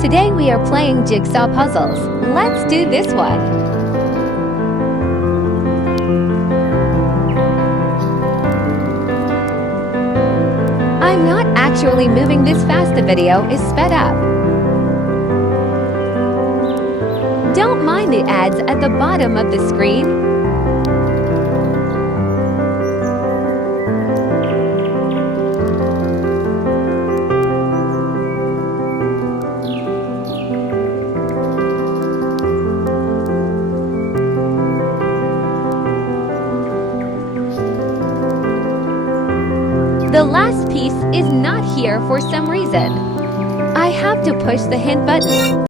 Today we are playing jigsaw puzzles. Let's do this one. I'm not actually moving this fast, the video is sped up. Don't mind the ads at the bottom of the screen. The last piece is not here for some reason. I have to push the hint button.